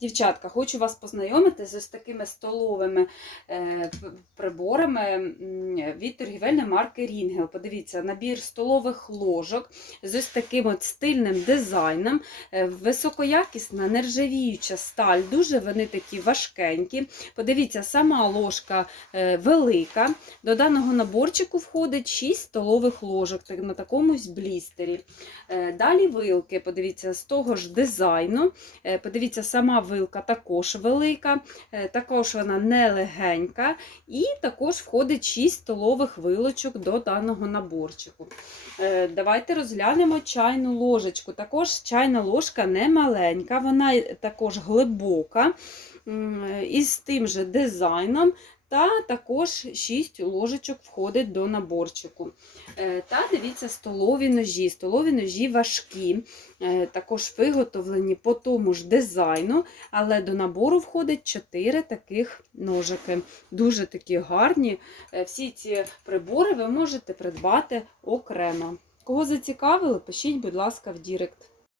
Дівчатка, хочу вас познайомити з ось такими столовими е, приборами від торгівельної марки Рінгел. Подивіться, набір столових ложок з ось таким от стильним дизайном. Е, Високоякісна, нержавіюча сталь, дуже вони такі важкенькі. Подивіться, сама ложка е, велика. До даного наборчику входить 6 столових ложок на такомусь блістері. Далі вилки, подивіться, з того ж дизайну. Подивіться, сама вилка також велика, е, також вона нелегенька, і також входить 6 столових вилочок до даного наборчику. Е, Давайте розглянемо чайну ложечку. Також чайна ложка не маленька, вона також глибока, м, із тим же дизайном. Та також 6 ложечок входить до наборчику. Е, Та дивіться, столові ножі. Столові ножі важкі, е, також виготовлені по тому ж дизайну, але до набору входить 4 таких ножики. Дуже такі гарні. Е, Всі ці прибори ви можете придбати окремо. Кого зацікавило, пишіть, будь ласка, в Дірект.